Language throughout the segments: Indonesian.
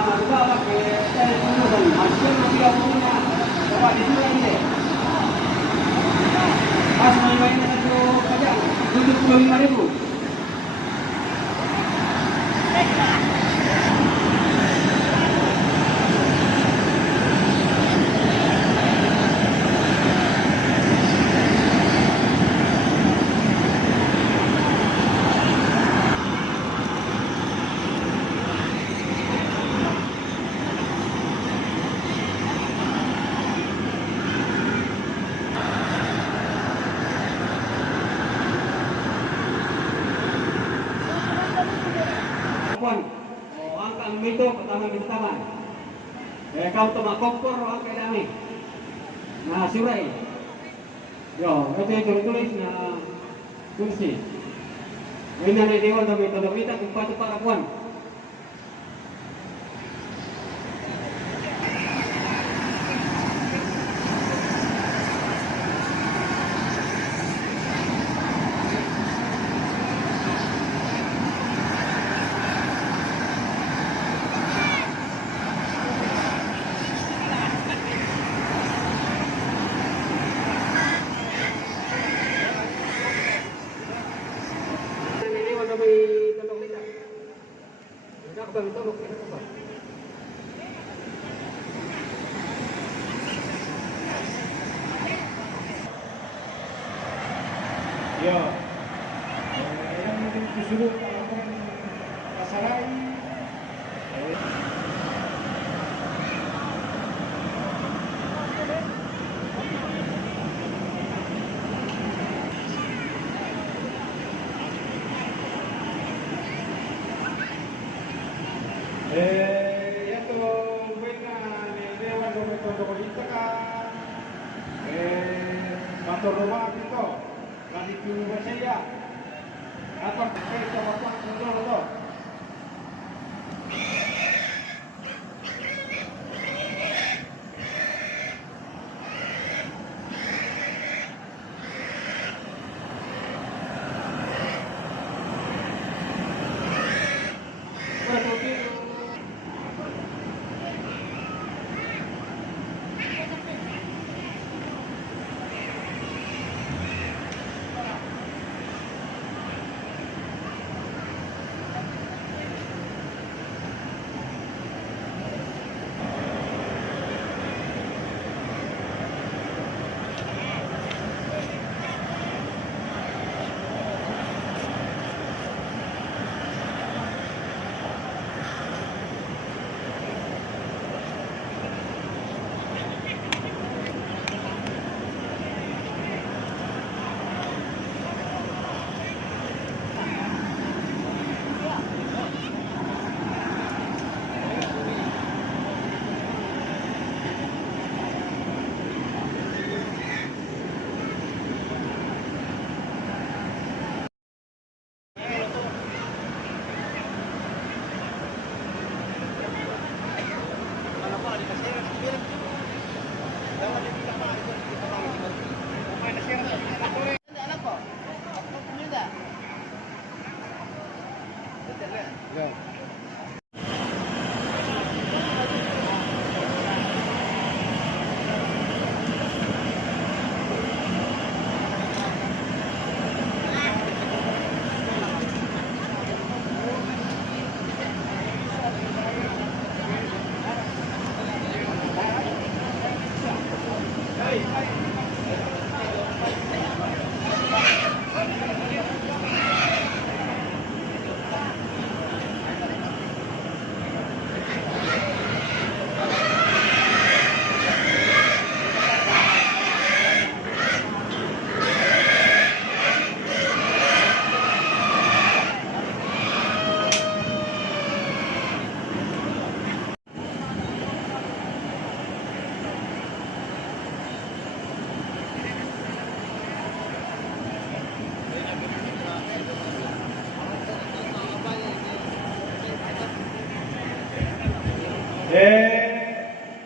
bawa ke kemudian masih dia punya bawa di sini ini. Pas main-main satu saja 75.000. Itu pertama pertama. Kau toma kompor ang kailangan. Nah surai. Yo, itu tulis na kursi. Ini na dewan dami kita kumpatu para puan. Ya, yang mungkin disuruh melakukan pasaran. Yato buena ni dewan do metodo kolita ka kantor rumah itu lagi di saya atau kita waktu itu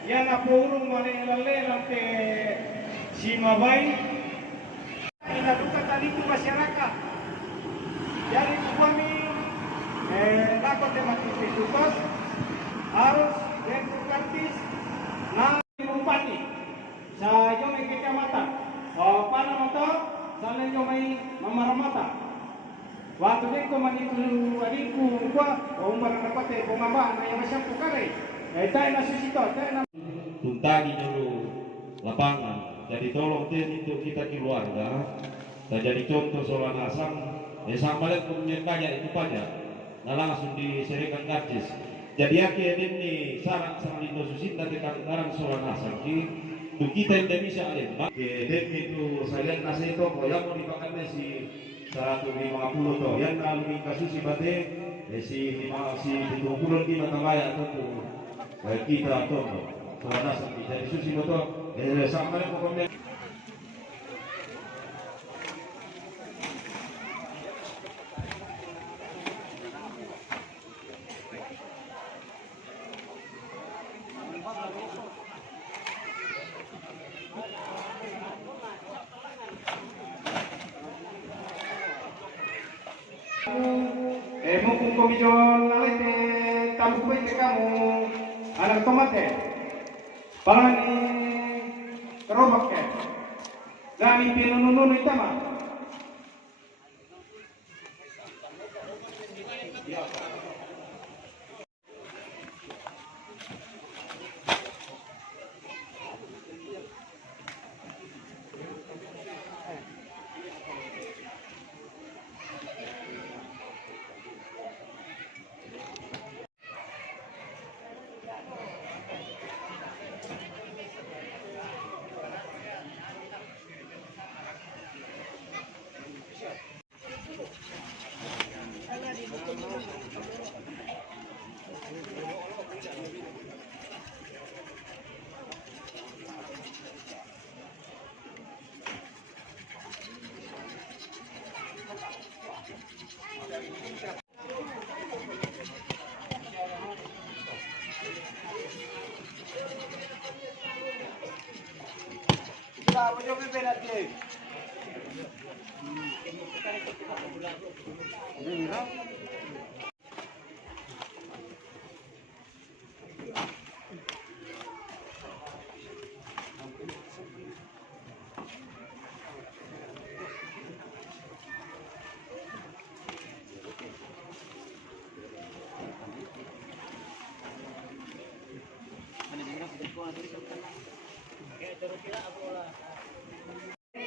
Yan napurong malilalelang ke Simabay inadukan talito masyarakat dari kami lakot de matipitutos harus demokratis na bupati sa iyo may kecamatan o paano mo to sa iyo may mamaramata waktu din ko manitu adinku kuwa o umbar dapat pumabaan na yung masyang pukari tayo na susito tayo na tuntangi dulu lapangan. Jadi tolong itu kita keluarga. Kita jadi contoh soal asam. Sama lihat kemudian banyak itu pajak. Nah langsung diserikan karcis. Jadi akhirnya ini sarang sama itu susinta tekan karang soal asam. Itu kita Indonesia ada. Dan itu saya lihat nasi itu yang mau dipakai si 150 toh. Yang lebih kasus si bate si 70 di mata layak tentu. Kita toh. Soal asam. Jadi susi motor. Sama lihat pokoknya. Mumpung komisyon nalite tamu kuwi kamu anak tomate palani kerobak ke dami pinununun itu mah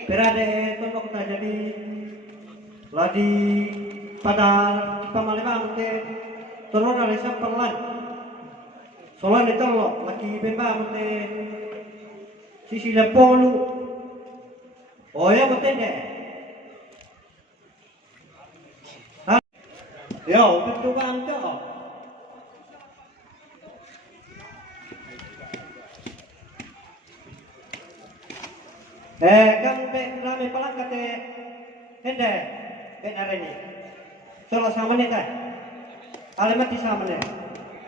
berada tombok kita jadi ladi pada pamalibang te turun dari seperlan solan itu lo lagi bembang te sisi lepolu oh ya betul deh yo betul bang tuh kan rame palak kate hende benar ini solo sama nih kan alamat di sama nih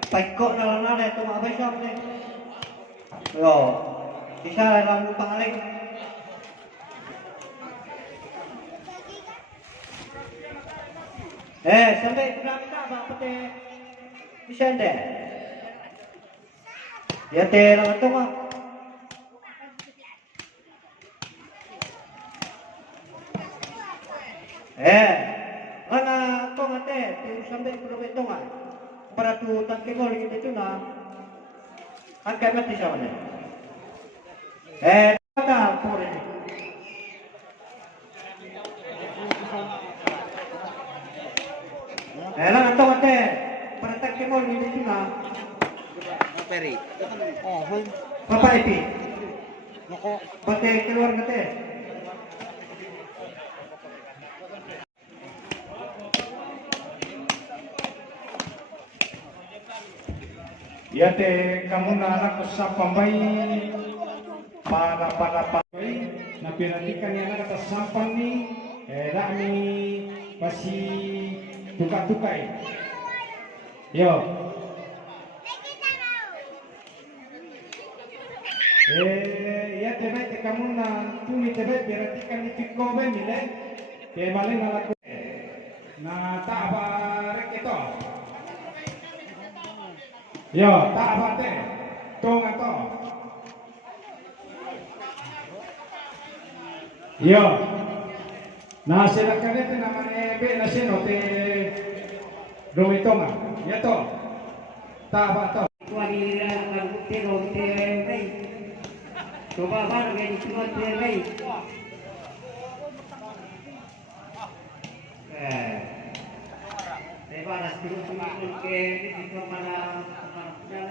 paikok nala itu apa shop nih yo bisa lalu paling sampai berapa tak pete bisa hende ya teh lawan tuh mah mana kau ngate, tu sampai belum itu nggak? Pada tu tak kemol gitu na, agak mati sama ni. Ada pore ni. Lah kau ngate, pada tak kemol gitu na. Peri. Oh, Apa itu? Pakai keluar ngate. ya te kamu anak sa pambay para pambay na pinatikan yang anak atas sampan ni rami masih tukay yo ya te baik kamu na tuni te baik pinatikan ni tiko be mile ke male na laku na tabar ito Yo, tak abate. Tong ato. Yo. Nah, silakan itu namanya be nasino te Domitonga. Ya to. Tak abato. Wanita yang tiro tirai. Coba barang yang tiro tirai. Lepas terus turun ke itu pada pedal.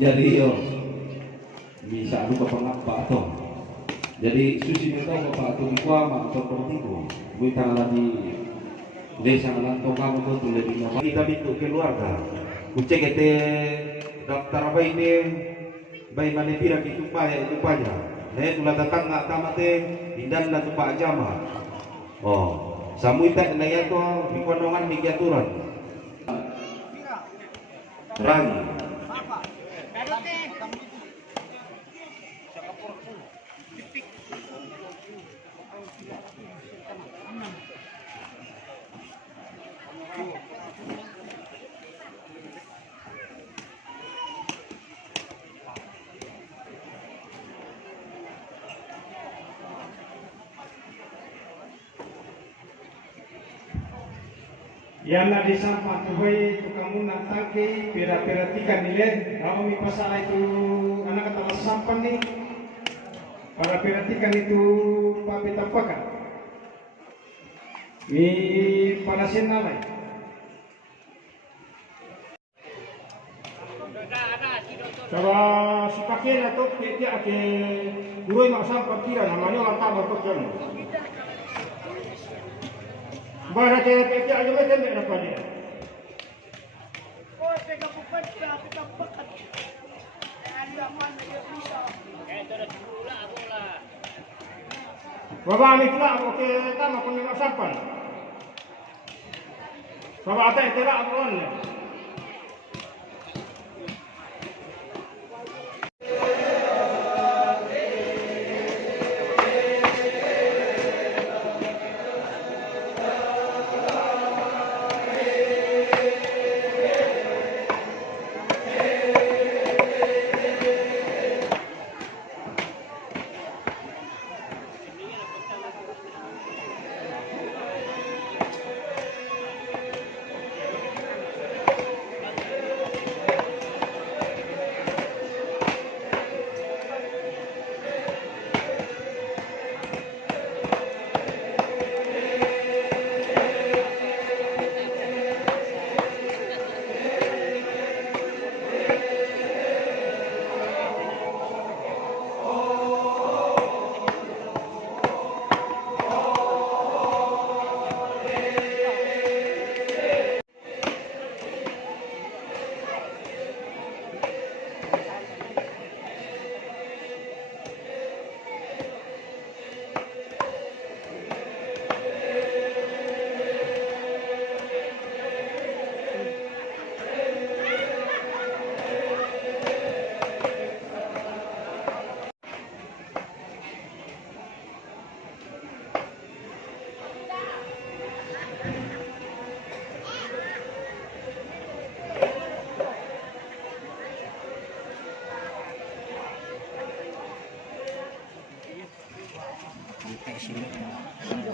Jadi yo bisa lu apa toh. Jadi susi itu bapak tu kuah atau pertiku. Gue tangan lagi desa nantong kamu tuh tulis di nama. Kita bentuk keluarga. Kucek ete daftar apa ini? Bayi mana pira itu paya. Nah tulah datang nggak tamate indan dan tupak jama. Oh, samu ita naya tu di kondongan mikiaturan. Rangi. Yang nak disampah tu boy, tu kamu nak tangki pira-pira tiga nilai. Kamu mi pasal itu anak kata sampan ni. Para piratikan itu papi tapakan. Mi panasin nalai. Kalau sepakai itu dia ke guru yang sampan kira namanya orang tahu tu kan. Barat yang pecah aja macam mana apa dia? Oh, saya tak bukan kita pekat. Ada mana dia bisa? Kita dah pula bola. Bapa ambil lah, okey, tak mahu nak sampan. Bapa ada itu lah awalnya.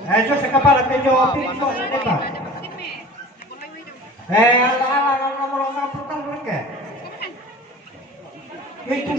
Eso se kepala ke Jawa Pintu neta. Ala nomor 60 kan mereka. Itu